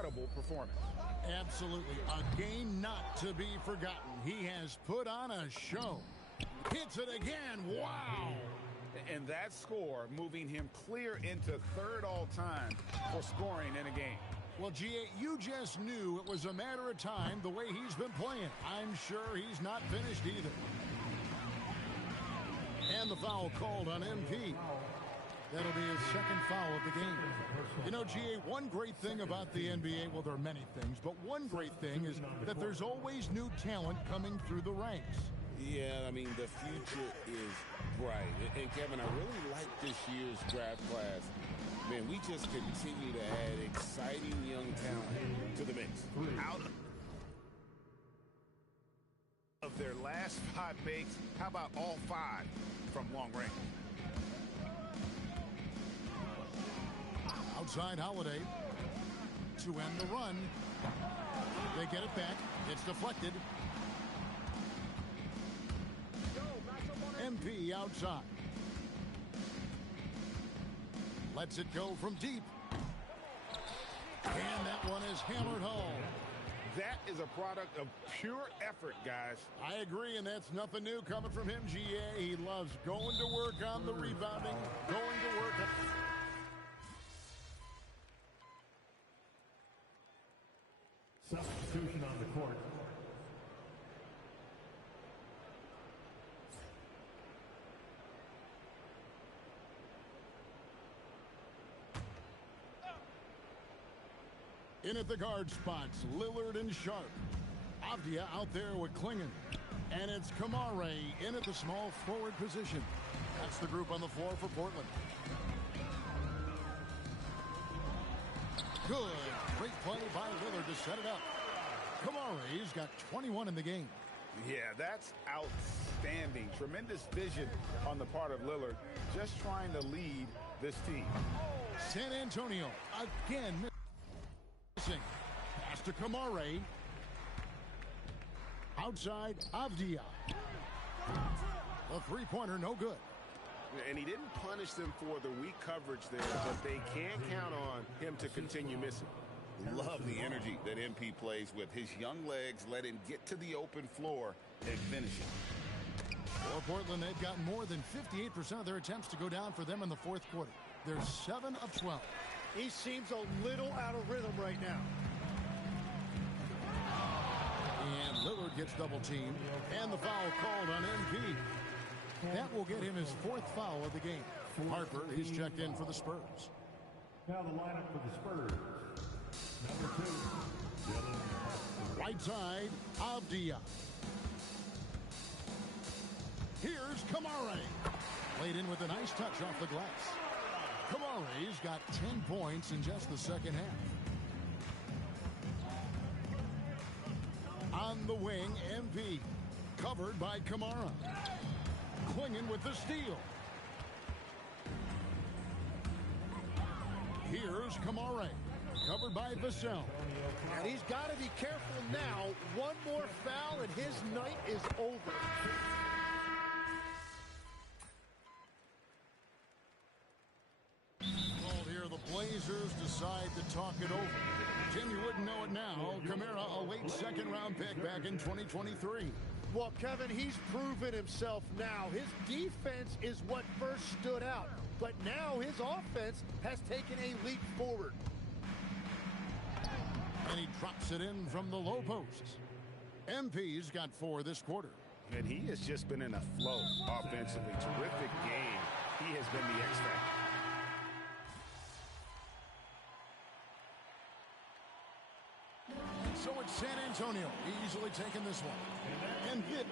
incredible performance. Absolutely. A game not to be forgotten. He has put on a show. Hits it again. Wow. And that score moving him clear into third all-time for scoring in a game. Well, G.A., you just knew it was a matter of time the way he's been playing. I'm sure he's not finished either. And the foul called on MP. That'll be his second foul of the game. You know, G.A., one great thing about the NBA, well, there are many things, but one great thing is that there's always new talent coming through the ranks. Yeah, I mean, the future is bright. And, Kevin, I really like this year's draft class. Man, we just continue to add exciting young talent to the mix. Out of their last 5 makes, how about all 5 from long range? Outside Holiday to end the run. They get it back. It's deflected. MP outside. Lets it go from deep. And that one is hammered home. That is a product of pure effort, guys. I agree, and that's nothing new coming from him, G.A. He loves going to work on the rebounding, going to work. Substitution on the court. In at the guard spots, Lillard and Sharp. Avdia out there with Klingon. And it's Kamare in at the small forward position. That's the group on the floor for Portland. Good. Great play by Lillard to set it up. Kamare's got 21 in the game. Yeah, that's outstanding. Tremendous vision on the part of Lillard, just trying to lead this team. San Antonio again missing. Pass to Kamare. Outside Avdia. The three-pointer no good. And he didn't punish them for the weak coverage there, but they can't count on him to continue missing. Love the energy that MP plays with. His young legs let him get to the open floor and finish it. For Portland, they've gotten more than 58% of their attempts to go down for them in the fourth quarter. They're 7 of 12. He seems a little out of rhythm right now. And Lillard gets double-teamed, and the foul called on MP. That will get him his 4th foul of the game. Harper, he's checked in for the Spurs. Now the lineup for the Spurs. Number 2, Dylan. Right side, Avdia. Here's Kamare. Played in with a nice touch off the glass. Kamare's got 10 points in just the second half. On the wing, MP. Covered by Kamara. Klingon with the steal. Here's Kamare. Covered by Vassell. And he's got to be careful now. One more foul and his night is over. Well, here the Blazers decide to talk it over. Jim, you wouldn't know it now. Kamara, a late second-round pick back in 2023. Well, Kevin, he's proven himself now. His defense is what first stood out. But now his offense has taken a leap forward. And he drops it in from the low post. MP's got 4 this quarter. And he has just been in a flow offensively. Terrific game. He has been the X factor. So it's San Antonio easily taking this one. And hit.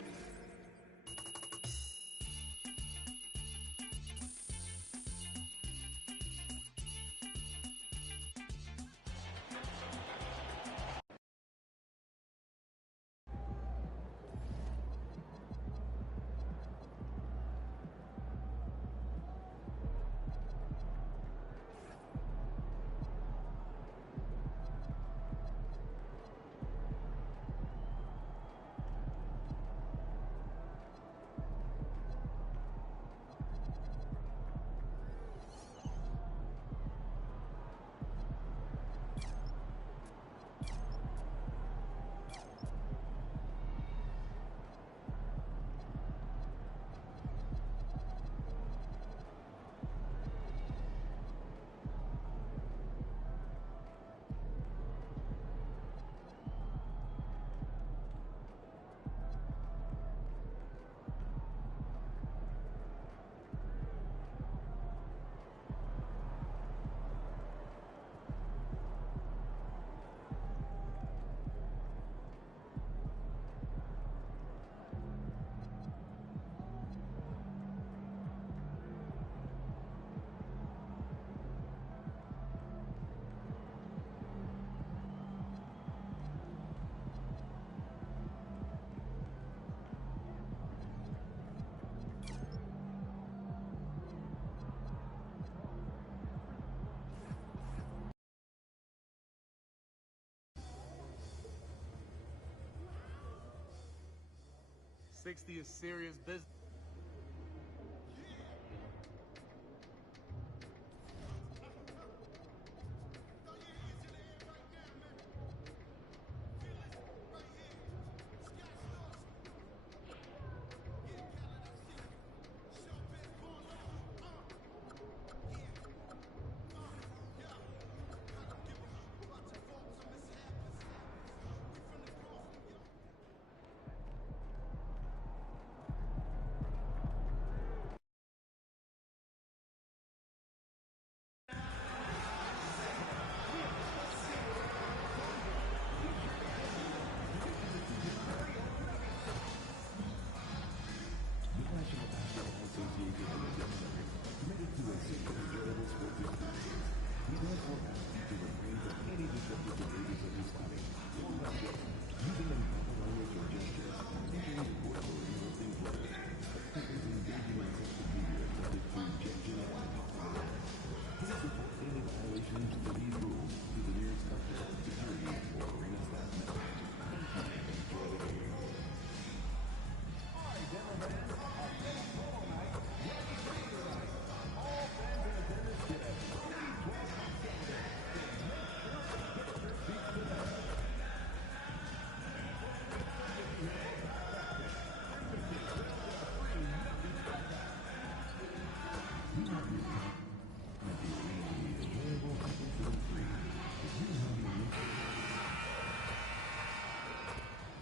60 is serious business.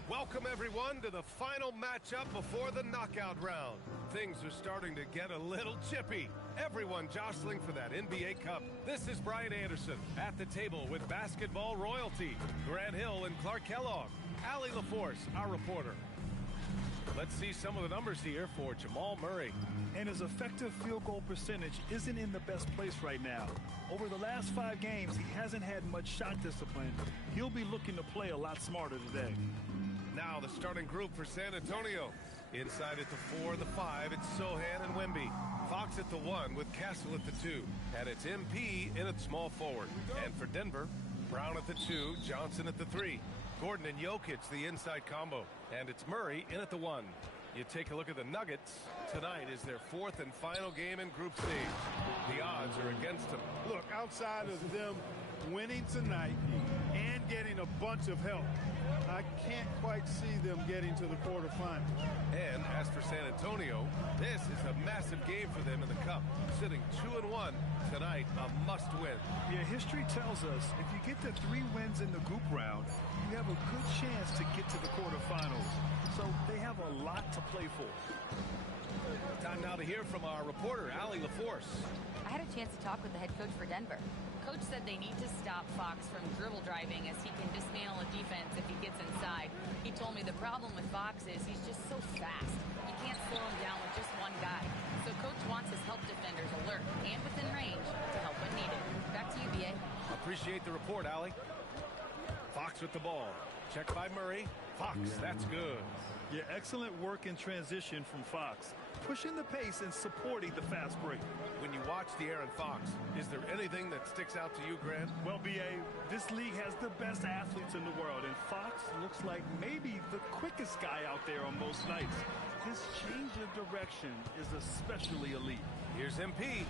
Welcome, everyone, to the final matchup before the knockout round. Things are starting to get a little chippy. Everyone jostling for that NBA Cup. This is Brian Anderson at the table with basketball royalty. Grant Hill and Clark Kellogg. Allie LaForce, our reporter. Let's see some of the numbers here for Jamal Murray. And his effective field goal percentage isn't in the best place right now. Over the last 5 games, he hasn't had much shot discipline. He'll be looking to play a lot smarter today. Now the starting group for San Antonio. Inside at the 4, the 5, it's Sohan and Wemby. Fox at the 1 with Castle at the 2. And it's MP in at small forward. And for Denver, Brown at the 2, Johnson at the 3. Gordon and Jokic, the inside combo. And it's Murray in at the 1. You take a look at the Nuggets. Tonight is their 4th and final game in group stage. The odds are against them. Look, outside of them winning tonight and getting a bunch of help, I can't quite see them getting to the quarterfinals. And as for San Antonio, this is a massive game for them in the Cup. Sitting 2-1 tonight, a must-win. Yeah, history tells us if you get the 3 wins in the group round, you have a good chance to get to the quarterfinals. So they have a lot to play for. Time now to hear from our reporter, Allie LaForce. I had a chance to talk with the head coach for Denver. Coach said they need to stop Fox from dribble driving as he can dismantle a defense if he gets inside. He told me the problem with Fox is he's just so fast. You can't slow him down with just one guy. So coach wants his help defenders alert and within range to help when needed. Back to you, B.A. Appreciate the report, Allie. Fox with the ball. Checked by Murray. Fox, that's good. Yeah, excellent work in transition from Fox. Pushing the pace and supporting the fast break. When you watch De'Aaron Fox, is there anything that sticks out to you, Grant? Well, B.A., this league has the best athletes in the world, and Fox looks like maybe the quickest guy out there on most nights. His change of direction is especially elite. Here's MP.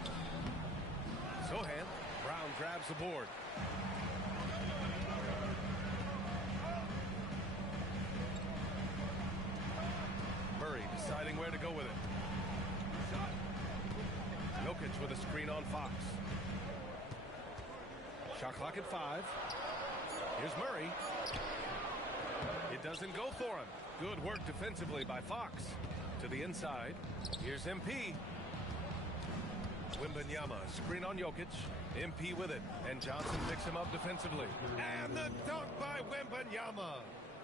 Sohan. Brown grabs the board. Murray deciding where to go with it. Jokic with a screen on Fox. Shot clock at 5. Here's Murray. It doesn't go for him. Good work defensively by Fox. To the inside. Here's MP. Wembanyama, screen on Jokic. MP with it. And Johnson picks him up defensively. And the dunk by Wembanyama.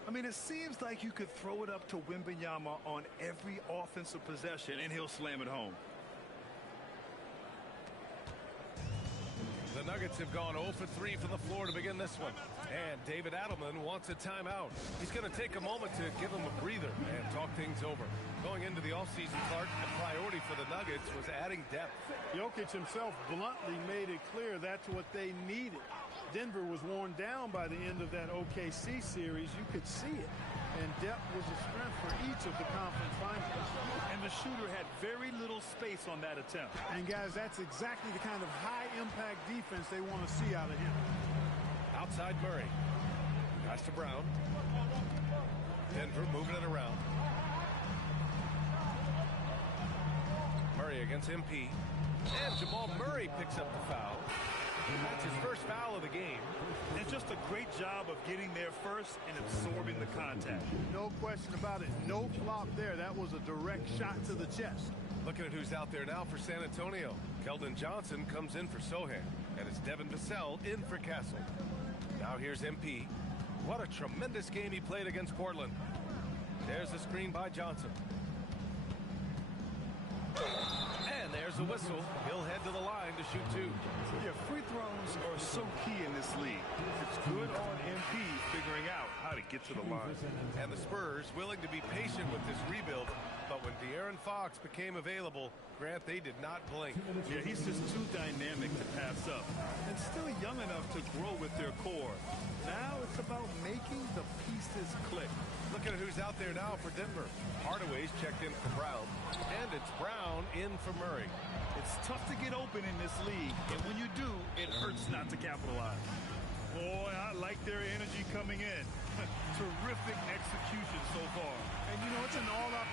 I mean, it seems like you could throw it up to Wembanyama on every offensive possession, and he'll slam it home. The Nuggets have gone 0 for 3 from the floor to begin this one. And David Adelman wants a timeout. He's going to take a moment to give him a breather and talk things over. Going into the offseason, Clark, the priority for the Nuggets was adding depth. Jokic himself bluntly made it clear that's what they needed. Denver was worn down by the end of that OKC series. You could see it. And depth was a strength for each of the conference finals. And the shooter had very little space on that attempt. And, guys, that's exactly the kind of high-impact defense they want to see out of him. Outside Murray. Pass to Brown. Denver moving it around. Murray against MP. And Jamal Murray picks up the foul. That's his first foul of the game. And just a great job of getting there first and absorbing the contact. No question about it. No flop there. That was a direct shot to the chest. Looking at who's out there now for San Antonio. Keldon Johnson comes in for Sohan. And it's Devin Vassell in for Castle. Now here's MP. What a tremendous game he played against Portland. There's the screen by Johnson. And there's a whistle. He'll head to the line to shoot two. Yeah, free throws are so key in this league. It's good on MP figuring out how to get to the line. And the Spurs willing to be patient with this rebuild. But when De'Aaron Fox became available, Grant, they did not blink. Yeah, he's just too dynamic to pass up. And still young enough to grow with their core. Now it's about making the pieces click. Looking at who's out there now for Denver. Hardaway's checked in for Brown. And it's Brown in for Murray. It's tough to get open in this league. And when you do, it hurts not to capitalize. Boy, I like their energy coming in. Terrific execution so far. And, you know, it's an all-up.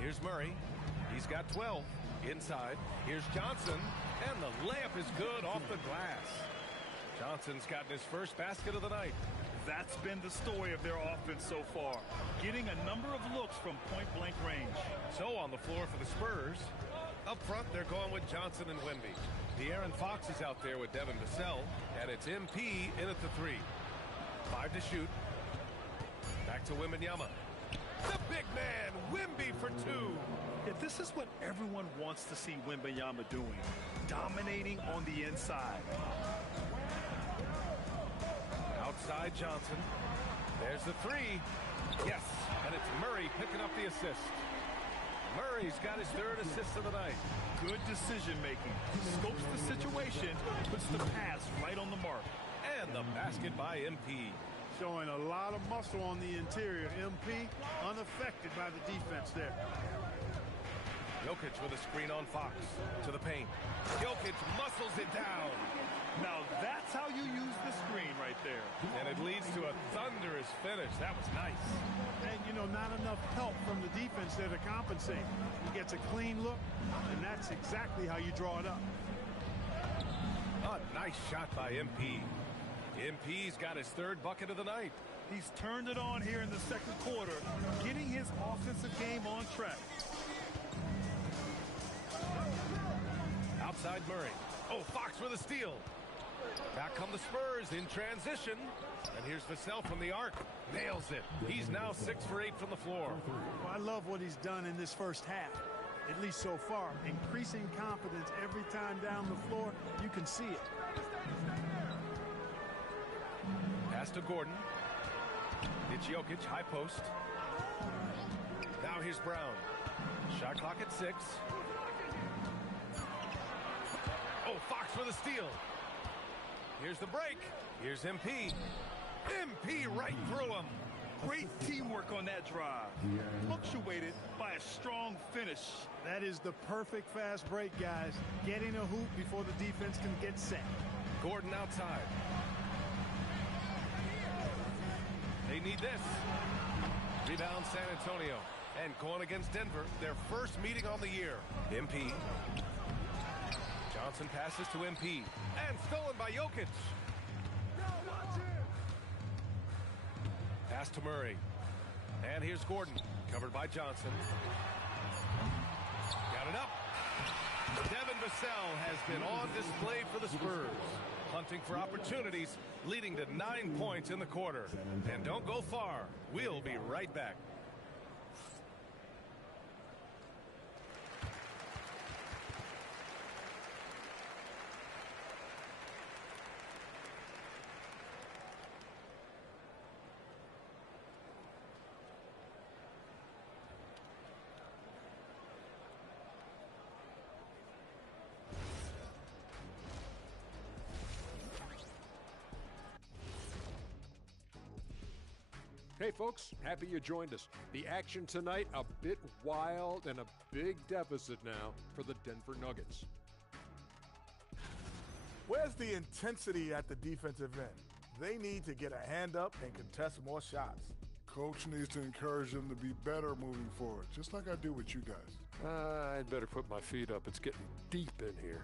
Here's Murray. He's got 12. Inside. Here's Johnson. And the layup is good off the glass. Johnson's gotten his first basket of the night. That's been the story of their offense so far. Getting a number of looks from point-blank range. So on the floor for the Spurs. Up front, they're going with Johnson and Wemby. De'Aaron Fox is out there with Devin Vassell. And it's MP in at the three. 5 to shoot. Back to Wembanyama. The big man, Wemby for two. Yeah, this is what everyone wants to see Wembanyama doing. Dominating on the inside. Outside Johnson. There's the three. Yes, and it's Murray picking up the assist. Murray's got his third assist of the night. Good decision-making. Scopes the situation, puts the pass right on the mark. And the basket by MP. Showing a lot of muscle on the interior. MP unaffected by the defense there. Jokic with a screen on Fox. To the paint. Jokic muscles it down. Now that's how you use the screen right there. And it leads to a thunderous finish. That was nice. And, you know, not enough help from the defense there to compensate. He gets a clean look, and that's exactly how you draw it up. A nice shot by MP. MP's got his third bucket of the night. He's turned it on here in the second quarter, getting his offensive game on track. Outside Murray. Oh, Fox with a steal. Back come the Spurs in transition. And here's Vassell from the arc. Nails it. He's now 6 for 8 from the floor. Well, I love what he's done in this first half, at least so far. Increasing confidence every time down the floor. You can see it. Pass to Gordon. It's Jokic, high post. Now here's Brown. Shot clock at 6. Oh, Fox with a steal. Here's the break. Here's MP. MP right through him. Great teamwork on that drive. Punctuated by a strong finish. That is the perfect fast break, guys. Getting a hoop before the defense can get set. Gordon outside. They need this. Rebound San Antonio. And going against Denver, their first meeting on the year. MP. Johnson passes to MP. And stolen by Jokic. Pass to Murray. And here's Gordon. Covered by Johnson. Got it up. Devin Vassell has been on display for the Spurs. Hunting for opportunities, leading to 9 points in the quarter. And don't go far. We'll be right back. Hey folks, happy you joined us. The action tonight, a bit wild and a big deficit now for the Denver Nuggets. Where's the intensity at the defensive end? They need to get a hand up and contest more shots. Coach needs to encourage them to be better moving forward, just like I do with you guys. I'd better put my feet up. It's getting deep in here.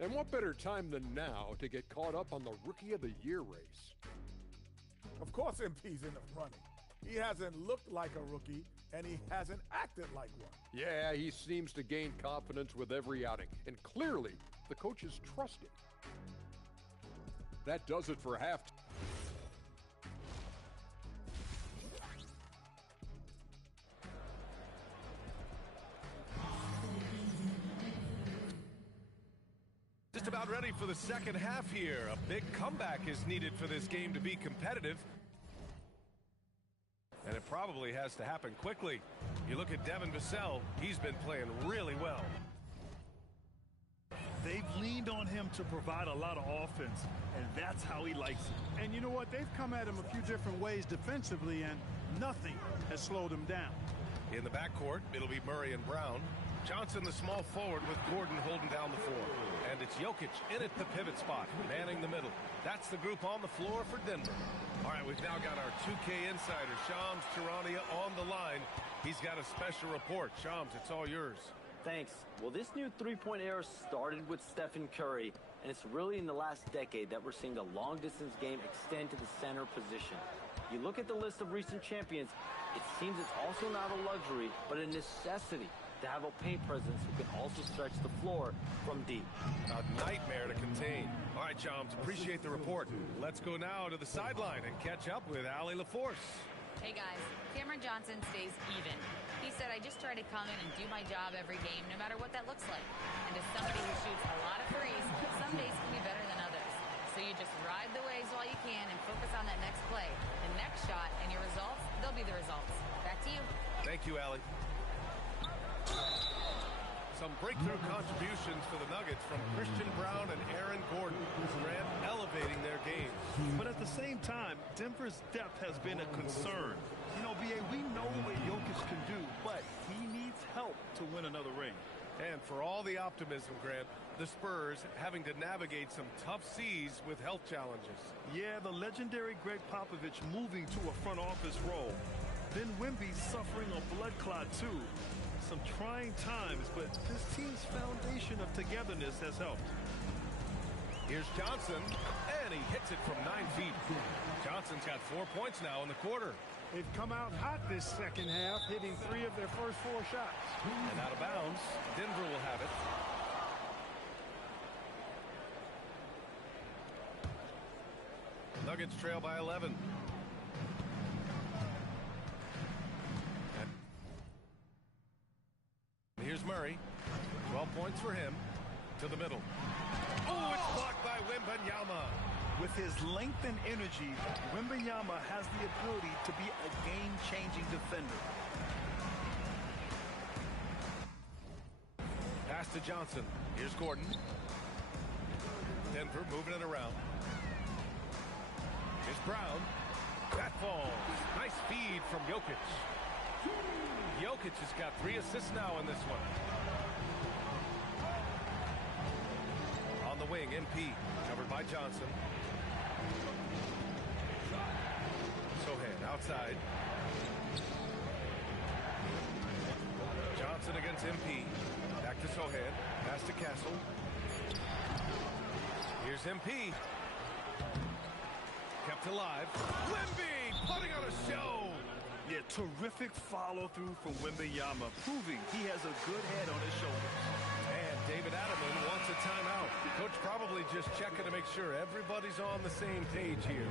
And what better time than now to get caught up on the Rookie of the Year race? Of course MP's in the running. He hasn't looked like a rookie, and he hasn't acted like one. Yeah, he seems to gain confidence with every outing, and clearly the coaches trust him. That does it for halftime. Just about ready for the second half here. A big comeback is needed for this game to be competitive. And it probably has to happen quickly. You look at Devin Vassell, he's been playing really well. They've leaned on him to provide a lot of offense, and that's how he likes it. And you know what? They've come at him a few different ways defensively, and nothing has slowed him down. In the backcourt, it'll be Murray and Brown. Johnson, the small forward, with Gordon holding down the floor. And it's Jokic in at the pivot spot, manning the middle. That's the group on the floor for Denver. All right, we've now got our 2K insider, Shams Charania, on the line. He's got a special report. Shams, it's all yours. Thanks. Well, this new three-point era started with Stephen Curry, and it's really in the last decade that we're seeing the long-distance game extend to the center position. You look at the list of recent champions, it seems it's also not a luxury, but a necessity to have a paint presence who can also stretch the floor from deep. A nightmare to contain. All right, Shams, appreciate the report. Let's go now to the sideline and catch up with Allie LaForce. Hey guys, Cameron Johnson stays even. He said, I just try to come in and do my job every game, no matter what that looks like. And as somebody who shoots a lot of threes, some days can be better than others. So you just ride the waves while you can and focus on that next play. The next shot and your results, they'll be the results. Back to you. Thank you, Allie. Some breakthrough contributions for the Nuggets from Christian Brown and Aaron Gordon, Grant elevating their game. But at the same time, Denver's depth has been a concern. You know, B.A., we know what Jokic can do, but he needs help to win another ring. And for all the optimism, Grant, the Spurs having to navigate some tough seas with health challenges. Yeah, the legendary Greg Popovich moving to a front office role. Then Wemby suffering a blood clot, too. Some trying times, but this team's foundation of togetherness has helped. Here's Johnson, and he hits it from 9 feet. Johnson's got 4 points now in the quarter. They've come out hot this second half, hitting 3 of their first 4 shots. And out of bounds, Denver will have it. Nuggets trail by 11. Here's Murray. 12 points for him. To the middle. Oh, it's blocked by Wembanyama. With his length and energy, Wembanyama has the ability to be a game-changing defender. Pass to Johnson. Here's Gordon. Denver moving it around. Here's Brown. That falls. Nice feed from Jokic. Jokic has got 3 assists now in this one. On the wing, MP, covered by Johnson. Sochan outside. Johnson against MP. Back to Sochan. Pass to Castle. Here's MP. Kept alive. Wemby putting on a show. Yeah, terrific follow-through from Wembanyama, proving he has a good head on his shoulders. And David Adelman wants a timeout. Coach probably just checking to make sure everybody's on the same page here.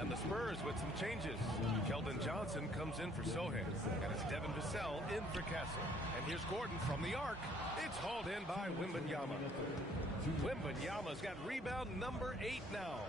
And the Spurs with some changes. Keldon Johnson comes in for Sochan. And it's Devin Vassell in for Castle. And here's Gordon from the arc. It's hauled in by Wembanyama. Wembanyama's got rebound number 8 now.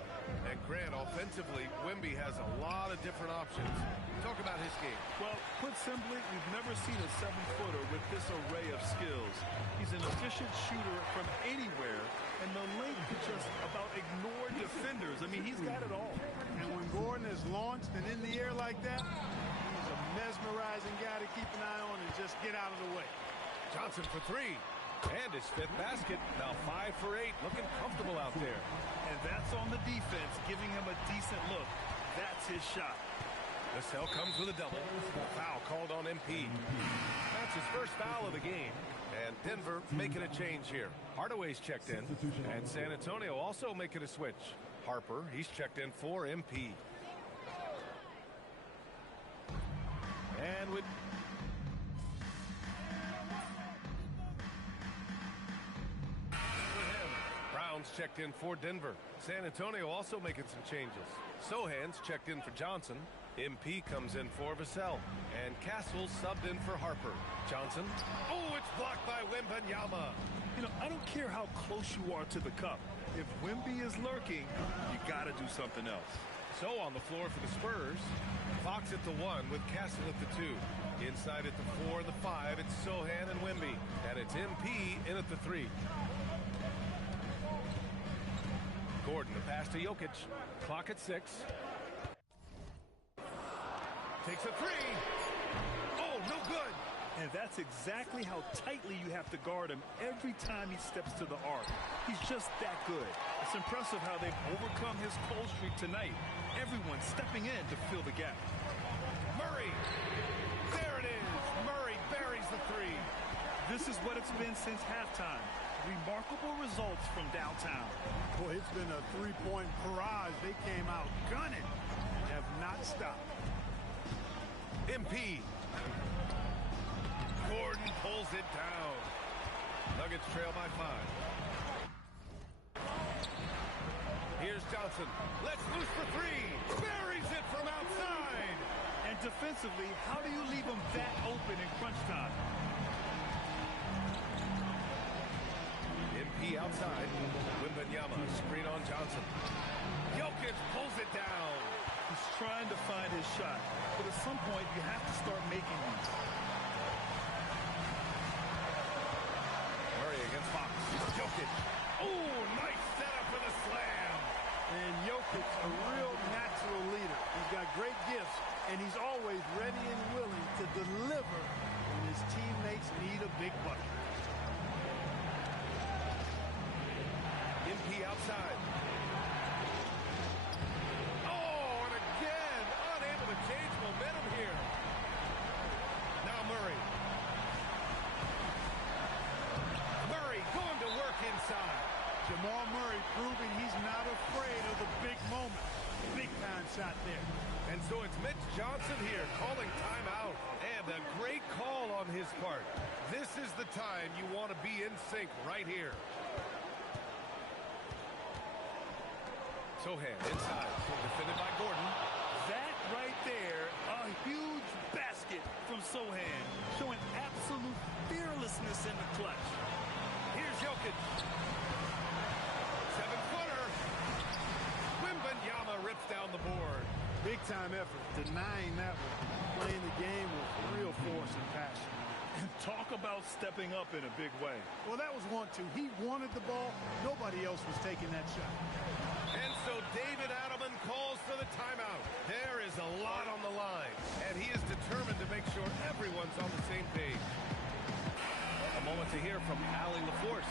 And Grant, offensively, Wemby has a lot of different options. Talk about his game. Well, put simply, we've never seen a 7-footer with this array of skills. He's an efficient shooter from anywhere, and the length could just about ignore defenders. I mean, he's got it all. And when Gordon is launched and in the air like that, he's a mesmerizing guy to keep an eye on and just get out of the way. Johnson for three. And his fifth basket. Now 5 for 8. Looking comfortable out there. And that's on the defense, giving him a decent look. That's his shot. Vassell comes with a double. Foul called on MP. That's his first foul of the game. And Denver making a change here. Hardaway's checked in. And San Antonio also making a switch. Harper, he's checked in for MP. And with Brown's checked in for Denver. San Antonio also making some changes. Sohan's checked in for Johnson. MP comes in for Vassell. And Castle subbed in for Harper. Johnson. Oh, it's blocked by Wembanyama. You know, I don't care how close you are to the cup. If Wemby is lurking, you got to do something else. So on the floor for the Spurs, Fox at the 1 with Castle at the 2. Inside at the 4 and the 5, it's Sohan and Wemby. And it's MP in at the 3. Gordon, the pass to Jokic. Clock at 6. Takes a 3. Oh, no good. And that's exactly how tightly you have to guard him every time he steps to the arc. He's just that good. It's impressive how they've overcome his cold streak tonight. Everyone stepping in to fill the gap. Murray. There it is. Murray buries the 3. This is what it's been since halftime. Remarkable results from downtown. Boy, it's been a three-point barrage. They came out gunning and have not stopped. MP. Gordon pulls it down. Nuggets trail by 5. Here's Johnson. Let's loose for 3. Buries it from outside. And defensively, how do you leave him that open in crunch time? MP outside. Wembanyama, screen on Johnson. Jokic pulls it down. He's trying to find his shot, but at some point you have to start making these. Murray against Fox. Jokic. Oh, nice setup for the slam. And Jokic, a real natural leader. He's got great gifts, and he's always ready and willing to deliver when his teammates need a big bucket. MP outside. Oh, and again, unable to change momentum here. Now Murray. Murray going to work inside. Jamal Murray proving he's not afraid of the big moment. Big time shot there. And so it's Mitch Johnson here calling timeout. And a great call on his part. This is the time you want to be in sync right here. Sohan inside, defended by Gordon. That right there, a huge basket from Sohan, showing absolute fearlessness in the clutch. Here's Jokic. 7-footer. Wembanyama rips down the board. Big time effort, denying that one. Playing the game with real force and passion. And talk about stepping up in a big way. Well, that was 1-2. He wanted the ball. Nobody else was taking that shot. And so David Adelman calls for the timeout. There is a lot on the line, and he is determined to make sure everyone's on the same page. A moment to hear from Allie LaForce.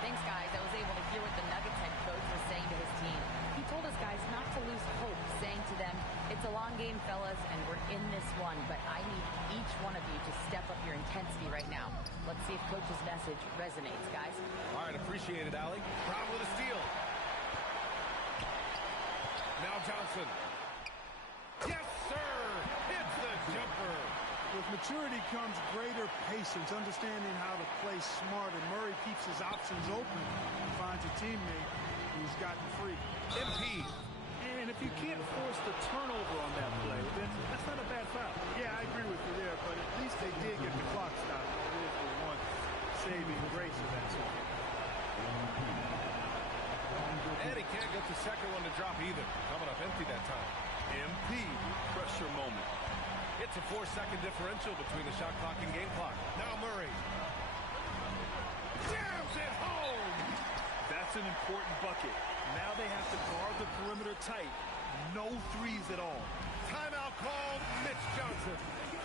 Thanks, guys. I was able to hear what the Nuggets head coach was saying to his team. He told his guys not to lose hope, saying to them, it's a long game, fellas, and we're in this one, but I need each one of you to step up your intensity right now. Let's see if coach's message resonates, guys. All right, appreciate it, Allie. Brown with a steal. Now Johnson. Yes, sir! Hits the jumper. With maturity comes greater patience, understanding how to play smart, and Murray keeps his options open and finds a teammate who's gotten free. MP. And if you can't force the turnover on that play, then that's not a bad foul. Yeah, I agree with you there, but at least they did get the clock stopped. It is the one saving grace of that song. And he can't get the second one to drop either. Coming up empty that time. MP, pressure moment. It's a 4-second differential between the shot clock and game clock. Now Murray. Jams it home! That's an important bucket. Now they have to guard the perimeter tight. no threes at all. Timeout called. Mitch Johnson.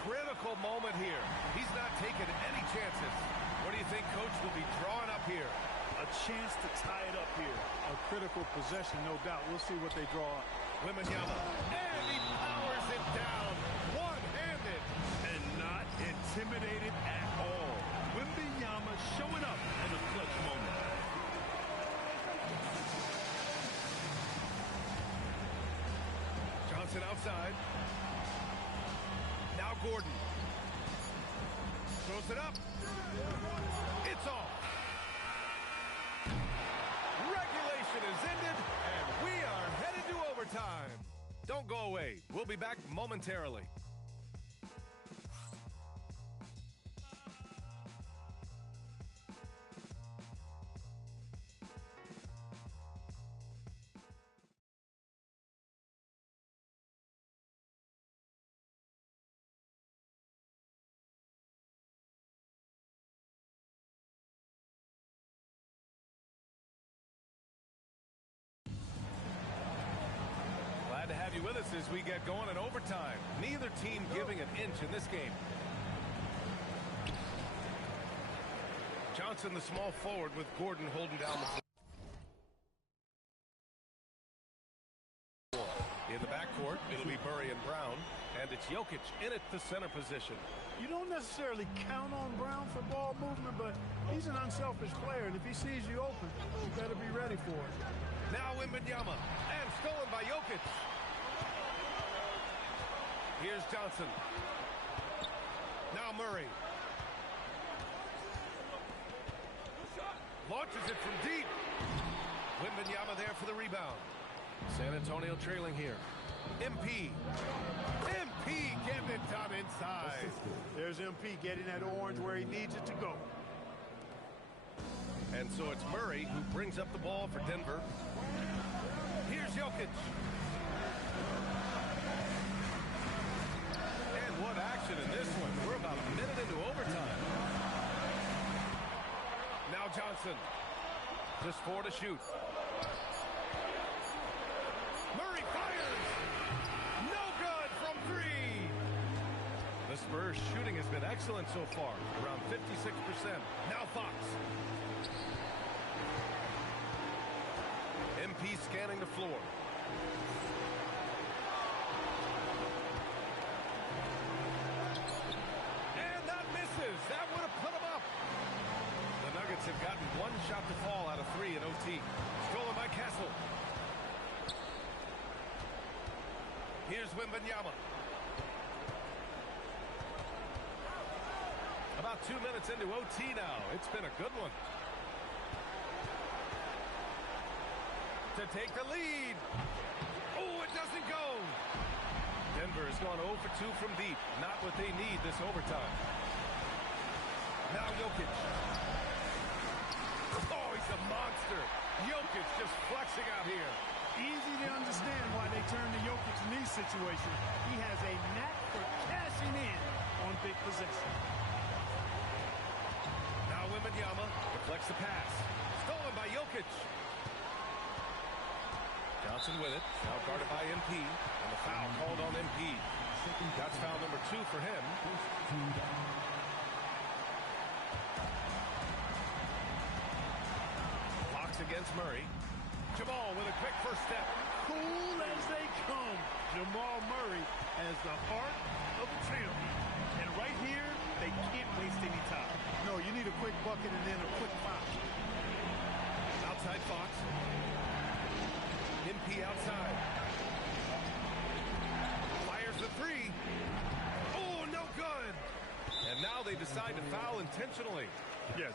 Critical moment here. He's not taking any chances. What do you think Coach will be drawing up here? A chance to tie it up here. A critical possession, no doubt. We'll see what they draw up. Wembanyama. And he powers it down. One-handed. And not intimidated at all. Wembanyama showing up in a clutch moment. Johnson outside. Now Gordon. Throws it up. It's off. Regulation is ended, and we are headed to overtime. Don't go away. We'll be back momentarily. To have you with us as we get going in overtime. Neither team giving an inch in this game. Johnson, the small forward, with Gordon holding down the floor. In the backcourt, it'll be Murray and Brown, and it's Jokic in at the center position. You don't necessarily count on Brown for ball movement, but he's an unselfish player, and if he sees you open, you better be ready for it. Now Wembanyama, and stolen by Jokic. Here's Johnson. Now Murray. Launches it from deep. Wembanyama there for the rebound. San Antonio trailing here. MP. MP getting it done inside. There's MP getting that orange where he needs it to go. And so it's Murray who brings up the ball for Denver. Here's Jokic. And what action in this one. We're about a minute into overtime. Now Johnson. Just 4 to shoot. Murray fires. No good from 3. The Spurs shooting has been excellent so far. Around 56%. Now Fox. MP scanning the floor. And that misses. That would have put him up. The Nuggets have gotten one shot to fall out of 3 in OT. Stolen by Castle. Here's Wembanyama. About 2 minutes into OT now. It's been a good one. To take the lead. Oh, it doesn't go. Denver has gone 0 for 2 from deep. Not what they need this overtime. Now Jokic. Oh, he's a monster. Jokic just flexing out here. Easy to understand why they turn to Jokic in these situations. He has a knack for cashing in on big possession. Now Wembanyama deflects the pass. Stolen by Jokic. Johnson with it. Now guarded by MP. And the foul called on MP. That's foul number 2 for him. Fox against Murray. Jamal with a quick first step. Cool as they come. Jamal Murray has the heart of a champion. And right here, they can't waste any time. No, you need a quick bucket and then a quick foul. Outside Fox. MP outside. Fires the 3. Oh, no good. And now they decide to foul intentionally. Yeah.